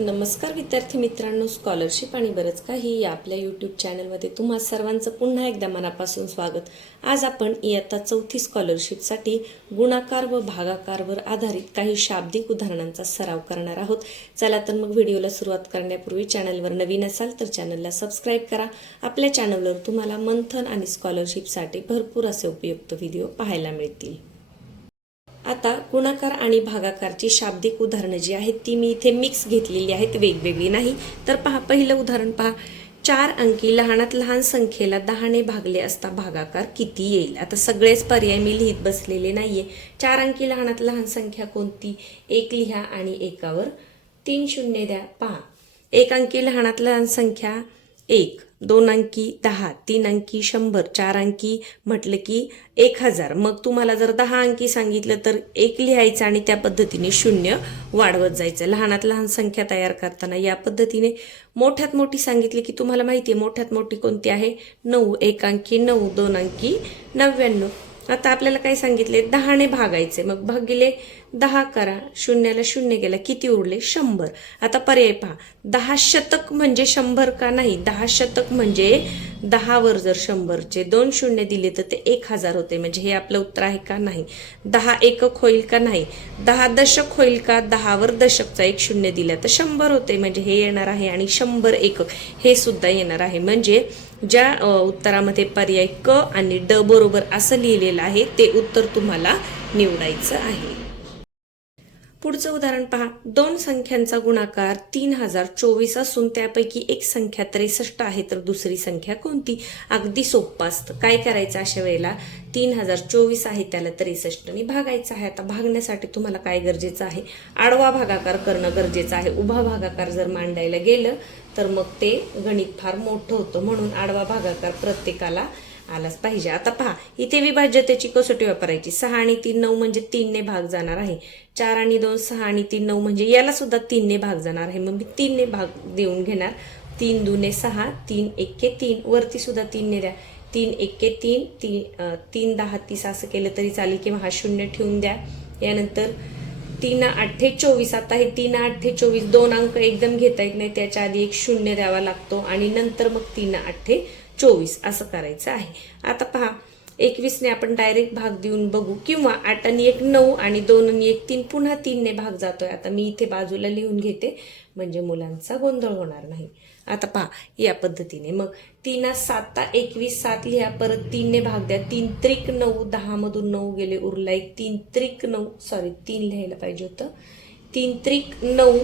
नमस्कार विद्यार्थी मित्रांनो, स्कॉलरशिप आणि बरंच काही या आपल्या यूट्यूब चॅनलमध्ये तुम्हा सर्वांचं पुन्हा एकदा मनापासून स्वागत. आज आपण इयत्ता 4थी स्कॉलरशिपसाठी गुणाकार व भागाकारवर आधारित काही शाब्दिक उदाहरणांचा सराव करणार आहोत. चला तर मग व्हिडिओला सुरुवात करण्यापूर्वी चॅनलवर नवीन असाल तर चॅनलला सबस्क्राईब करा. आपल्या चॅनलवर तुम्हाला मंथन आणि स्कॉलरशिपसाठी भरपूर असे उपयुक्त व्हिडिओ पाहायला मिळतील. आता गुणाकार आणि भागाकारची शाब्दिक उदाहरणं जी आहेत ती मी इथे मिक्स घेतलेली आहेत, वेगवेगळी नाही. तर पहा, पहिलं उदाहरण पहा. 4 अंकी लहानात लहान संख्येला 10ने भागले असता भागाकार किती येईल. आता सगळेच पर्याय मी लिहित बसलेले नाहीये. 4 अंकी लहानात लहान संख्या कोणती, 1 लिहा आणि एकावर 3 शून्य द्या. पहा, 1 अंकी लहानात लहान संख्या 1, 2 अंकी 10, 3 अंकी 100, 4 अंकी म्हटलं की 1000. मग तुम्हाला जर 10 अंकी सांगितलं तर 1 लिहायचं आणि त्या पद्धतीने 0 वाढवत जायचं. लहानात लहान संख्या तयार करताना या पद्धतीने. मोठ्यात मोठी सांगितली की तुम्हाला माहिती आहे मोठ्यात मोठी कोणती आहे, 9. 1 अंकी 9, 2 अंकी 99. आता आपल्याला काय सांगितले, 10ने भागायचे. मग भागिले 10 करा, शून्याला 0 गेला, किती उरले, 100. आता पर्याय पहा, 10 शतक म्हणजे 100 का नाही. 10 शतक म्हणजे 10 वर जर 100चे 2 शून्य दिले तर ते 1000 होते. म्हणजे हे आपलं उत्तर आहे का नाही. 10 एकक होईल का नाही. 10 दशक होईल का. 10 वर दशकचा 1 शून्य दिला तर 100 होते. म्हणजे हे येणार आहे. आणि 100 एकक हे सुद्धा येणार आहे. म्हणजे ज्या उत्तरामध्ये पर्याय क आणि ड बरोबर असं लिहिलेलं आहे ते उत्तर तुम्हाला निवडायचं आहे. पुढचं उदाहरण पहा. 2 संख्यांचा गुणाकार 3024 असून त्यापैकी एक संख्या 63 आहे तर दुसरी संख्या कोणती. अगदी सोपं असतं. काय करायचं अशा वेळेला, 3024 आहे त्याला 63ने भागायचं आहे. आता भागण्यासाठी तुम्हाला काय गरजेचं आहे, आडवा भागाकार करणं गरजेचं आहे. उभा भागाकार जर मांडायला गेलं तर मग ते गणित फार मोठं होतं. म्हणून आडवा भागाकार प्रत्येकाला आलाच पाहिजे. आता पहा, इथे विभाज्यतेची कसोटी वापरायची. 6 आणि 3 9 म्हणजे 3ने भाग जाणार आहे. 4 आणि 2 6 आणि 3 9 म्हणजे याला सुद्धा 3ने भाग जाणार आहे. मग मी 3ने भाग देऊन घेणार. 3 दुने 6, 3 एके 3, वरती सुद्धा 3ने द्या. 3 एके 3, 3 10 30 असं केलं तरी चालेल किंवा हा 0 ठेवून द्या. यानंतर 3 8 24. आता हे 3 8 24 2 अंक एकदम घेता येत नाही, त्याच्या आधी एक 0 द्यावा लागतो आणि नंतर मग 3 8 24 असं करायचं आहे. आता पहा, 21ने आपण डायरेक्ट भाग देऊन बघू किंवा 8 आणि 1 9 आणि 2 आणि 1 3, पुन्हा 3ने भाग जातोय. आता मी इथे बाजूला लिहून घेते म्हणजे मुलांचा गोंधळ होणार नाही. आता पहा, या पद्धतीने मग 3 7 21 7 लिहा, परत 3ने भाग द्या. 3 त्रिक 9, 10 मधून 9 गेले, उरला एक. 3 त्रिक 9, सॉरी 3 लिहायला पाहिजे होतं. 3 त्रिक 9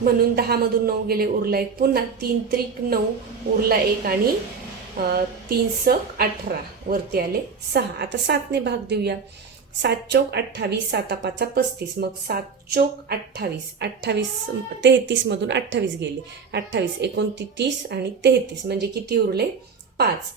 म्हणून 10 मधून 9 गेले, उरला एक. पुन्हा 3 त्रिक 9, उरला एक आणि 3 सक 18, वरती आले 6. आता 7ने भाग देऊया. 7 चौक 28, 7 5 35. मग 7 चौक 28, 28 33 मधून 28 गेले, 28 29 आणि 33 म्हणजे किती उरले, 5.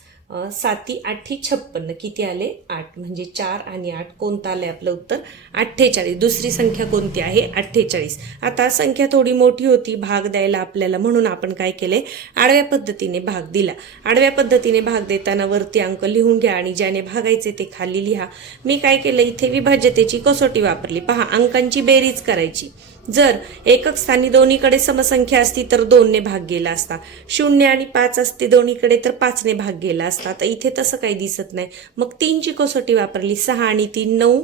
7 8 56, किती आले, 8. म्हणजे 4 आणि 8 कोणतं आलंय आपलं उत्तर, 48. दुसरी संख्या कोणती आहे, 48. आता संख्या थोडी मोठी होती भाग द्यायला आपल्याला, म्हणून आपण काय केले, आडव्या पद्धतीने भाग दिला. आडव्या पद्धतीने भाग देताना वरती अंक लिहून घ्या आणि ज्याने भागायचे ते खाली लिहा. मी काय केलं, इथे विभाज्यतेची कसोटी वापरली. पहा, अंकांची बेरीज करायची. जर एकक स्थानी दोन्हीकडे समसंख्या असती तर 2ने भाग गेला असता. 0 आणि 5 असते दोन्हीकडे तर 5ने भाग गेला असता. आता इथे तसं काही दिसत नाही. मग 3ची कसोटी वापरली. 6 आणि 3 9,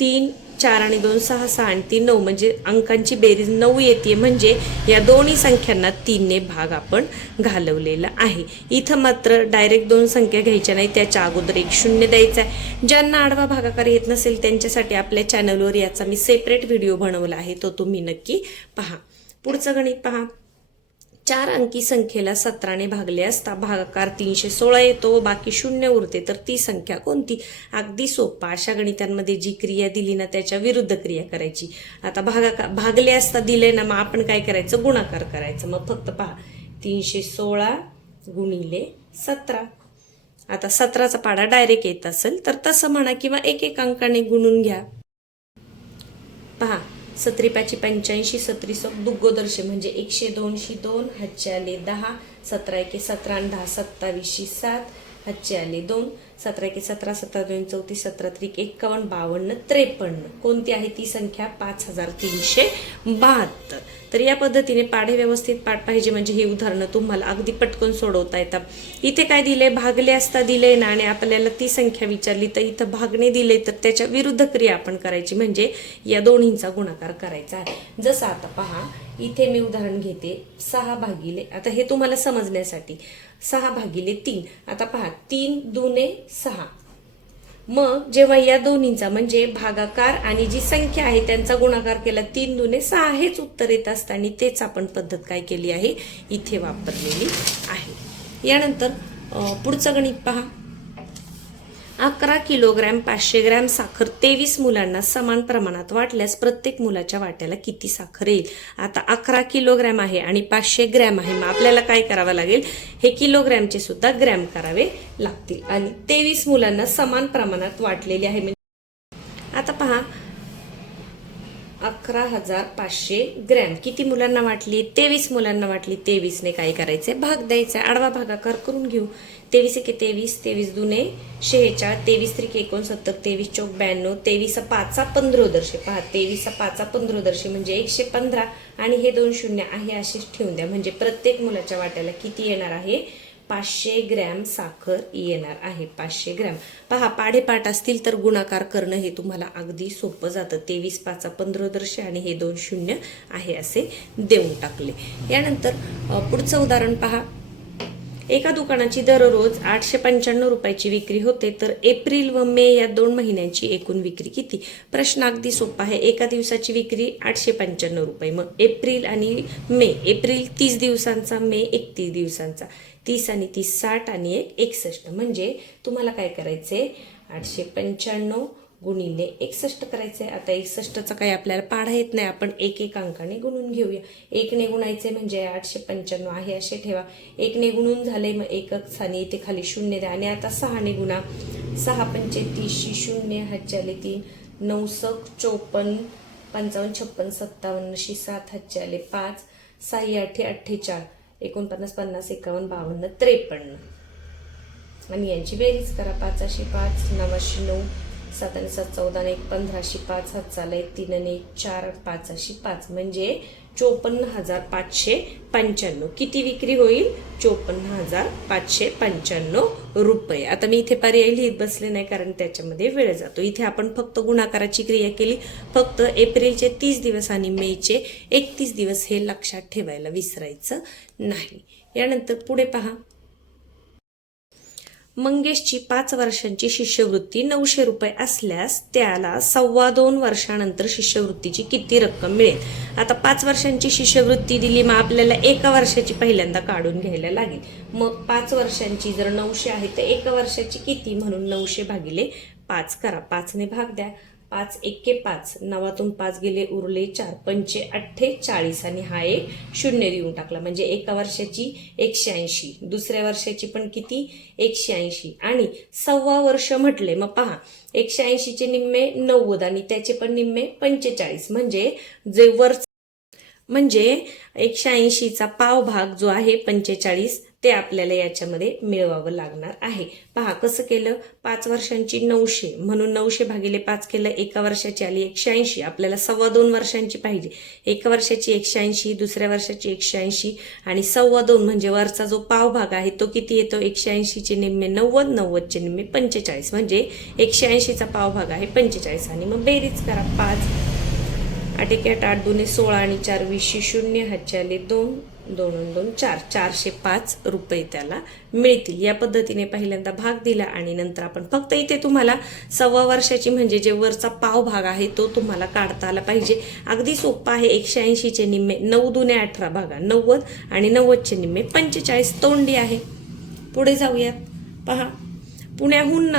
3 4 आणि 2 6, 6 आणि 3 9 म्हणजे अंकांची बेरीज 9 येते. म्हणजे या दोन्ही संख्यांना 3ने भाग आपण घालवलेला आहे. इथं मात्र डायरेक्ट 2 संख्या घ्यायच्या नाही, त्याच्या अगोदर एक 0 द्यायचा आहे. ज्यांना आडवा भागाकार येत नसेल त्यांच्यासाठी आपल्या चॅनलवर याचा मी सेपरेट व्हिडिओ बनवला आहे, तो तुम्ही नक्की पहा. पुढचं गणित पहा. 4 अंकी संख्येला 17ने भागले असता भागाकार 316 येतो, बाकी 0 उरते तर ती संख्या कोणती. अगदी सोपा. अशा गणितांमध्ये जी क्रिया दिली ना त्याच्या विरुद्ध क्रिया करायची. आता भागले असता दिले ना, मग आपण काय करायचं, गुणाकार करायचं. मग फक्त पहा, 316 गुणिले 17. आता 17चा पाडा डायरेक्ट येत असेल तर तसं म्हणा किंवा एक एक अंकाने गुणून घ्या. पहा, 17 5 85, 37 दुग्गोदर्शे म्हणजे 100 200 2, हातचे आले 10, 17 1 17 आणि 10 27 7, हातचे आले 2, 17 1 17, 17 2 34, 17 3 51, 52 53. कोणती आहे ती संख्या, 5372. तर या पद्धतीने पाढे व्यवस्थित पाठ पाहिजे म्हणजे ही उदाहरणं तुम्हाला अगदी पटकन सोडवता येतात. इथे काय दिले, भागले असता दिले ना आणि आपल्याला ती संख्या विचारली तर इथं भागणे दिले तर त्याच्या विरुद्ध क्रिया आपण करायची म्हणजे या दोन्हींचा गुणाकार करायचा आहे. जसं आता पहा इथे मी उदाहरण घेते 6 भागिले, आता हे तुम्हाला समजण्यासाठी 6 भागिले 3. आता पहा 3 दुने 6. मग जेव्हा या दोन्हींचा म्हणजे भागाकार आणि जी संख्या आहे त्यांचा गुणाकार केला 3 दुने 6 हेच उत्तर येत असताना तेच आपण पद्धत काय केली आहे इथे वापरलेली आहे. यानंतर पुढचं गणित पहा. 11 किलोग्रॅम 500 ग्रॅम साखर 23 मुलांना समान प्रमाणात वाटल्यास प्रत्येक मुलाच्या वाट्याला किती साखर येईल. आता 11 किलोग्रॅम आहे आणि 500 ग्रॅम आहे, मग आपल्याला काय करावं लागेल, हे किलोग्रॅमचे सुद्धा ग्रॅम करावे लागतील आणि 23 मुलांना समान प्रमाणात वाटलेले आहे. आता पहा 11,500 ग्रॅम किती मुलांना वाटली, 23 मुलांना वाटली. 23 ने काय करायचे, भाग द्यायचा, आडवा भागाकार करून घेऊ. 23 एके 23, 23 दुने 46, 23 त्रिके 69, 23 चौक 92, 23 पाचा 15 पहा 23 पाचा 15 म्हणजे 115 आणि हे 2 शून्य आहे असेच ठेवून द्या म्हणजे प्रत्येक मुलाच्या वाट्याला किती येणार आहे, 500 ग्रॅम साखर येणार आहे. 500 ग्रॅम. पहा पाढेपाठ असतील तर गुणाकार करणं हे तुम्हाला अगदी सोपं जातं. 23 पाचा 15 आणि हे 2 शून्य आहे असे देऊन टाकले. यानंतर पुढचं उदाहरण पहा. एका दुकानाची दररोज 895 रुपयाची विक्री होते तर एप्रिल व मे या 2 महिन्यांची एकूण विक्री किती. प्रश्न अगदी सोपा आहे. एका दिवसाची विक्री 895 रुपये, मग एप्रिल आणि मे, एप्रिल 30 दिवसांचा, मे 31 दिवसांचा, 30 आणि 30 60 आणि 1 61 म्हणजे तुम्हाला काय करायचे 895 गुणिले 61 करायचे. आता 61चा काही आपल्याला पाढा येत नाही, आपण एक एक अंकाने गुणून घेऊया. 1 ने गुणायचे म्हणजे 895 आहे असे ठेवा. 1 ने गुणून झाले मग एकक स्थानी इथे खाली शून्य द्या आणि आता 6 ने गुणा. 6 पंचे 30 शून्य हातचे 3 9 सक 54 55 56 57 7 हातचे 5 6 8 48 49 50 51 52 53 आणि यांची बेरीज करा. 5 5 9 9 7 आणि 7 14 आणि 1 15 5 हात चालय 3 आणि 4 5 5 म्हणजे 54,595. किती विक्री होईल, 54,595 रुपये. आता मी इथे पर्याय लिहित बसले नाही कारण त्याच्यामध्ये वेळ जातो. इथे आपण फक्त गुणाकाराची क्रिया केली. फक्त एप्रिलचे 30 दिवस आणि मेचे 31 दिवस हे लक्षात ठेवायला विसरायचं नाही. यानंतर पुढे पहा. मंगेशची 5 वर्षांची शिष्यवृत्ती 900 रुपये असल्यास त्याला 2.25 वर्षानंतर शिष्यवृत्तीची किती रक्कम मिळेल. आता 5 वर्षांची शिष्यवृत्ती दिली मग आपल्याला 1 वर्षाची पहिल्यांदा काढून घ्यायला लागेल. मग 5 वर्षांची जर 900 आहे तर 1 वर्षाची किती म्हणून 900 भागिले 5 करा. 5 ने भाग द्या. 5 एके 5, 9तून 5 गेले उरले 4 पंचे 48 आणि हा एक शून्य देऊन टाकला म्हणजे 1 वर्षाची 180, दुसऱ्या वर्षाची पण किती 180 आणि 1.25 वर्ष म्हटले मग पहा 180 चे निम्मे 90 आणि त्याचे पण निम्मे 45 म्हणजे जे वर म्हणजे 180चा पाव भाग जो आहे 45 ते आपल्याला याच्यामध्ये मिळवावं लागणार आहे. पहा कसं केलं. 5 वर्षांची 900 म्हणून 900 भागिले 5 केलं. 1 वर्षाची आली 180. आपल्याला 2.25 वर्षांची पाहिजे. 1 वर्षाची 180, दुसऱ्या वर्षाची 180 आणि 2.25 म्हणजे वरचा जो पाव भाग आहे तो किती येतो 180 चे निम्मे 90, 90 चे निम्मे 45 म्हणजे 180चा पाव भाग आहे 45 आणि मग बेरीज करा. 5 8 1 8 2 16 आणि 4 20 शून्य हातचे आले 2 2 2 4 405 रुपये त्याला मिळतील. या पद्धतीने पहिल्यांदा भाग दिला आणि नंतर आपण फक्त इथे तुम्हाला 1.25 वर्षाची म्हणजे जे वरचा पाव भाग आहे तो तुम्हाला काढता आला पाहिजे. अगदी सोपा आहे. 180 चे निम्मे 9 दुने 18 भागा 90 आणि 90 चे निम्मे 45 तोंडी आहे. पुढे जाऊयात. पहा पुण्याहून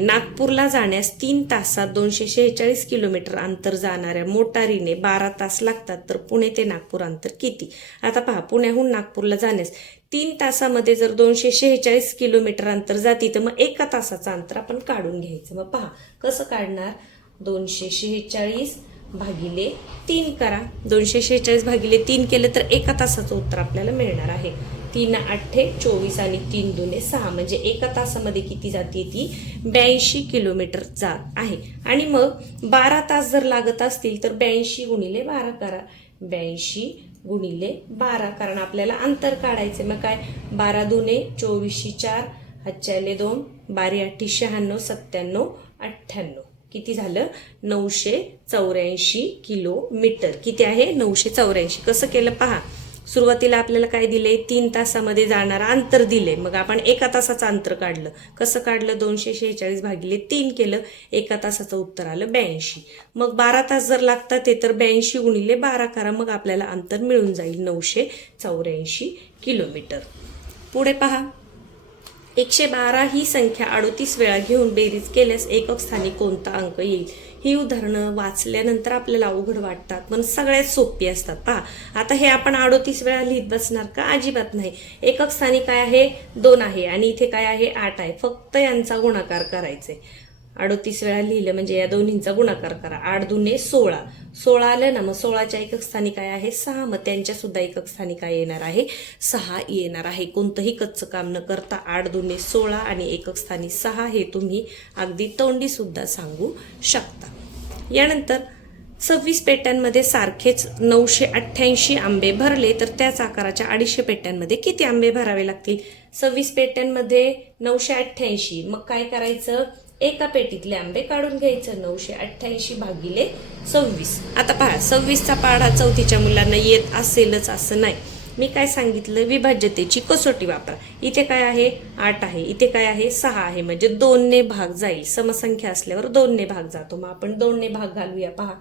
नागपूरला जाण्यास 3 तासात 246 किलोमीटर अंतर जाणाऱ्या मोटारीने 12 तास लागतात तर पुणे ते नागपूर अंतर किती. आता पहा पुण्याहून नागपूरला जाण्यास 3 तासामध्ये जर 246 किलोमीटर अंतर जाती तर मग 1 तासाचं अंतर आपण काढून घ्यायचं. मग पहा कसं काढणार. 246 भागिले 3 करा. 246 भागिले 3 केलं तर 1 तासाचं उत्तर आपल्याला मिळणार आहे. 3 8 24 आणि 3 दुने 6 म्हणजे 1 तासामध्ये किती जाते ती 82 किलोमीटर जात आहे. आणि मग 12 तास जर लागत असतील तर 82 गुणिले 12 करा. 82 गुणिले 12, कारण आपल्याला अंतर काढायचे. मग काय 12 दुने 24 4, हातचे आले 2, 12 8 96, 97 98, किती झालं 984 किलोमीटर. किती आहे 984. कसं केलं पहा. सुरुवातीला आपल्याला काय दिले 3 तासामध्ये जाणारं अंतर दिले. मग आपण 1 तासाचं अंतर काढलं. कसं काढलं 246 भागिले 3 केलं. 1 तासाचं उत्तर आलं 82. मग 12 तास जर लागतात ते तर 82 गुणिले 12 करा. मग आपल्याला अंतर मिळून जाईल 984 किलोमीटर. पुढे पहा. 112 ही संख्या 38 वेळा घेऊन बेरीज केल्यास एकक स्थानी कोणता अंक येईल. ही उदाहरणं वाचल्यानंतर आपल्याला अवघड वाटतात पण सगळ्यात सोपी असतात. पहा आता हे आपण 38 वेळा लिहित बसणार का? अजिबात नाही. एकक स्थानी काय आहे 2 आहे आणि इथे काय आहे 8 आहे. फक्त यांचा गुणाकार करायचे. 38 वेळा लिहिलं म्हणजे या दोन्हींचा गुणाकार करा. 8 दुने 16, 16 आलं ना. मग 16च्या एकक स्थानी काय आहे 6. मग त्यांच्या सुद्धा एकक स्थानी काय येणार आहे 6 येणार आहे. कोणतंही कच्चं काम न करता 8 दुने 16 आणि एकक स्थानी 6 हे तुम्ही अगदी तोंडी सुद्धा सांगू शकता. यानंतर 26 पेट्यांमध्ये सारखेच 988 आंबे भरले तर त्याच आकाराच्या 250 पेट्यांमध्ये किती आंबे भरावे लागतील. 26 पेट्यांमध्ये 988, मग काय करायचं एका पेटीतले आंबे काढून घ्यायचं. 988 भागिले 26. आता पहा 26चा पाढा 4थीच्या मुलांना येत असेलच असं नाही. मी काय सांगितलं विभाज्यतेची कसोटी वापरा. इथे काय आहे 8 आहे, इथे काय आहे 6 आहे, म्हणजे 2 ने भाग जाईल. समसंख्या असल्यावर 2 ने भाग जातो. मग आपण 2 ने भाग घालूया. पहा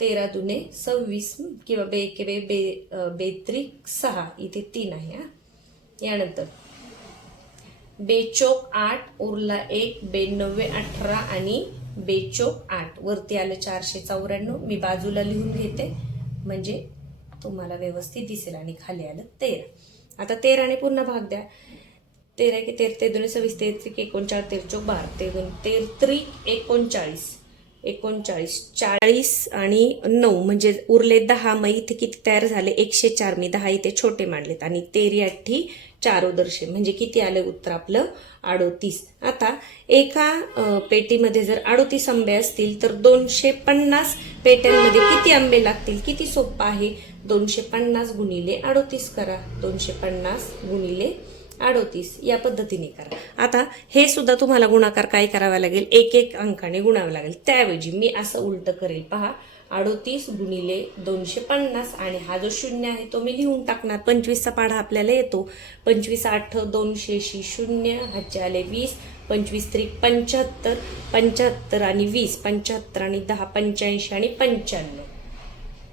13 दुने 26 किंवा बेत्रिक 6, इथे 3 आहे. यानंतर बेचोक 8 उरला 1, 92 18 आणि बेचोक 8 वरती आलं 494. मी बाजूला लिहून घेते म्हणजे तुम्हाला व्यवस्थित दिसेल. आणि खाली आलं 13. आता 13 पुन्हा भाग द्या. 13 की 13 ते 2 26 33 39 13 12 13 39 40 आणि 9 म्हणजे उरले 10. मग इथे किती तयार झाले 104. मी 10 इथे छोटे मांडलेत आणि 13 8 4 म्हणजे किती आले उत्तर आपलं 38. आता एका पेटीमध्ये जर 38 आंबे असतील तर 250 पेट्यांमध्ये किती आंबे लागतील. किती सोपं आहे 250 गुणिले 38 करा. 250 गुणिले 38 या पद्धतीने करा. आता हे सुद्धा तुम्हाला गुणाकार काय करावा लागेल 1 अंकाने गुणावं लागेल. त्याऐवजी मी असं उलट करेल. पहा 38 गुणिले 250 आणि हा जो 0 आहे तो मी लिहून टाकणार. 25चा पाढा आपल्याला येतो. 25 8 200 0, हातचे आले 20, 25 त्रिक 75, 75 आणि 20 75 आणि 10 85 आणि 95.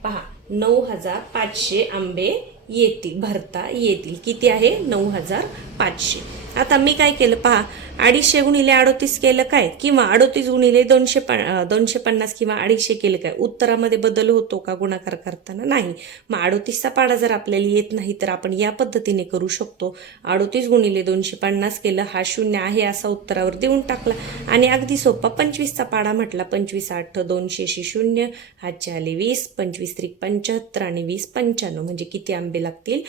पहा 9500 आंबे येतील भरता येतील. किती आहे 9500. आता मी काय केलं पहा 250 गुणिले 38 केलं काय किंवा 38 गुणिले 250 किंवा 250 केलं काय. उत्तरामध्ये बदल होतो का गुणाकार करताना? नाही. मग 38चा पाढा जर आपल्याला येत नाही तर आपण या पद्धतीने करू शकतो. 38 गुणिले 250 केलं, हा 0 आहे असा उत्तरावर देऊन टाकला आणि अगदी सोपा 25चा पाढा म्हटला. 25 8 200 0, हातचे आले 20, 25 त्रिक 75 आणि 20 95 म्हणजे किती आंबे लागतील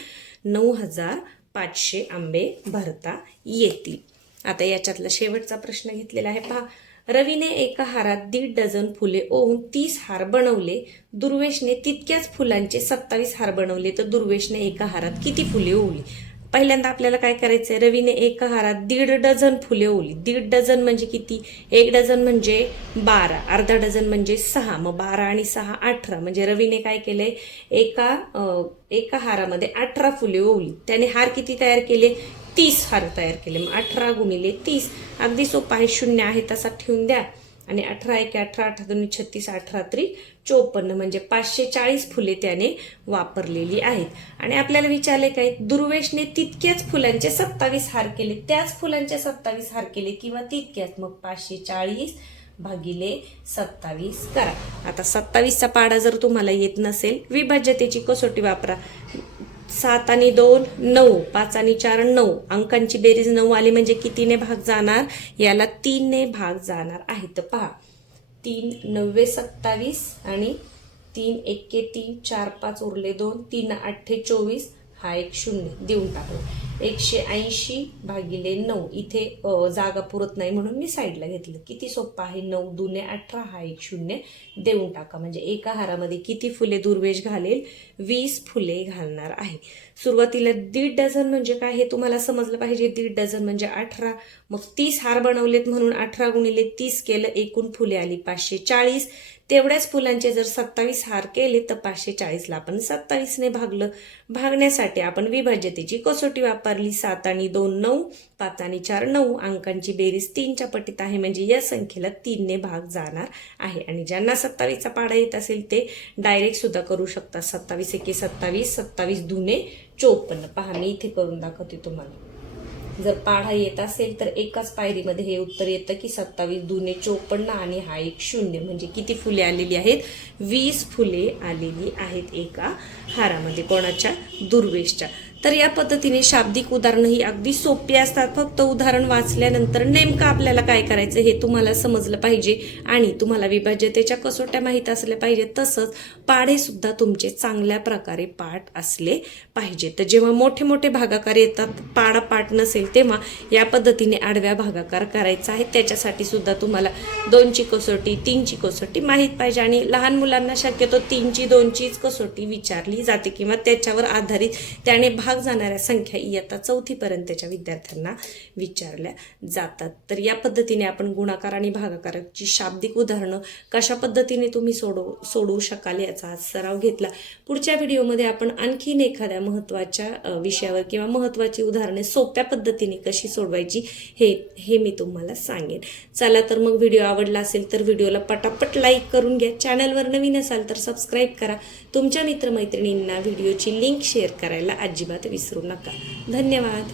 9500 आंबे भरता येतील. आता याच्यातला शेवटचा प्रश्न घेतलेला आहे. पहा रवीने एका हारात 1.5 डझन फुले ओवून 30 हार बनवले. दुर्वेशने तितक्याच फुलांचे 27 हार बनवले तर दुर्वेशने एका हारात किती फुले ओवली. पहिल्यांदा आपल्याला काय करायचंय रवीने एका हारात 1.5 डझन फुले ओवली. 1.5 डझन म्हणजे किती 1 डझन म्हणजे 12, अर्धा डझन म्हणजे 6, मग 12 आणि 6 18 म्हणजे रवीने काय केलंय एका हारामध्ये 18 फुले ओवली. त्याने हार किती तयार केले 30 हार तयार केले. मग 18 गुणिले 30 अगदी सोपं आहे. 0 आहे तसा ठेवून द्या आणि 18 1 18 8 2 36 18 त्रिक 54 म्हणजे 540 फुले त्याने वापरलेली आहेत. आणि आपल्याला विचारले काय दुर्वेशने तितक्याच फुलांचे 27 हार केले. त्याच फुलांचे 27 हार केले किंवा तितक्याच. मग 540 भागिले 27 करा. आता 27चा पाढा जर तुम्हाला येत नसेल विभाज्यतेची कसोटी वापरा. 7 आणि 2 9, 5 आणि 4 9, अंकांची बेरीज 9 आली म्हणजे कितीने भाग जाणार याला 3 ने भाग जाणार आहे. तर पहा 3 9 27 आणि 3 1 3 4 5 उरले 2, 3 8 24, हा एक 0 देऊन टाकू. 180 भागिले 9 इथे जागा पुरत नाही म्हणून मी साईडला घेतलं. किती सोपं आहे. 9 दुने 18 हा एक शून्य देऊन टाका. म्हणजे एका हारामध्ये किती फुले दुर्वेश घालेल. 20 फुले घालणार आहे. सुरुवातीला 1.5 डझन म्हणजे काय हे तुम्हाला समजलं पाहिजे. 1.5 डझन म्हणजे 18. मग 30 हार बनवलेत म्हणून 18 गुणिले 30 केलं. एकूण फुले आली 540. तेवढ्याच फुलांचे जर 27 हार केले तर 540ला आपण 27ने भागलं. भागण्यासाठी आपण विभाज्यतेची कसोटी वापरली. 7 आणि 2 9, 5 आणि 4 9. अंकांची बेरीज 3च्या पटीत आहे म्हणजे या संख्येला 3ने भाग जाणार आहे. आणि ज्यांना 27चा पाढा येत असेल ते डायरेक्ट सुद्धा करू शकतात. 27 एके 27, 27 दुने 54. पहा मी इथे करून दाखवते तुम्हाला. जर पाढा येत असेल तर एकाच पायरीमध्ये हे उत्तर येतं की 27 दुने 54 आणि हा एक शून्य म्हणजे किती फुले आलेली आहेत. 20 फुले आलेली आहेत एका हारामध्ये. कोणाच्या. दुर्वेशच्या. तर या पद्धतीने शाब्दिक उदाहरणं ही अगदी सोपी असतात. फक्त उदाहरण वाचल्यानंतर नेमकं आपल्याला काय करायचं हे तुम्हाला समजलं पाहिजे आणि तुम्हाला विभाज्यतेच्या कसोट्या माहीत असल्या पाहिजे. तसंच पाढे सुद्धा तुमचे चांगल्या प्रकारे पाठ असले पाहिजे. तर जेव्हा मोठे मोठे भागाकार येतात पाढा पाठ नसेल तेव्हा या पद्धतीने आडव्या भागाकार करायचा आहे. त्याच्यासाठी सुद्धा तुम्हाला 2ची कसोटी 3ची कसोटी माहीत पाहिजे. आणि लहान मुलांना शक्यतो 3ची 2चीच कसोटी विचारली जाते किंवा त्याच्यावर आधारित त्याने भाग जाणाऱ्या संख्या इयत्ता 4थी पर्यंतच्या विद्यार्थ्यांना विचारल्या जातात. तर या पद्धतीने आपण गुणाकार आणि भागाकाराची शाब्दिक उदाहरणं कशा पद्धतीने तुम्ही सोडवू शकाल याचा आज सराव घेतला. पुढच्या व्हिडिओमध्ये आपण आणखीन एखाद्या महत्त्वाच्या विषयावर किंवा महत्त्वाची उदाहरणे सोप्या पद्धतीने कशी सोडवायची हे मी तुम्हाला सांगेन. चला तर मग व्हिडिओ आवडला असेल तर व्हिडिओला पटापट लाईक करून घ्या. चॅनलवर नवीन असाल तर सबस्क्राईब करा. तुमच्या मित्रमैत्रिणींना व्हिडिओची लिंक शेअर करायला अजिबात विसरू नका. धन्यवाद.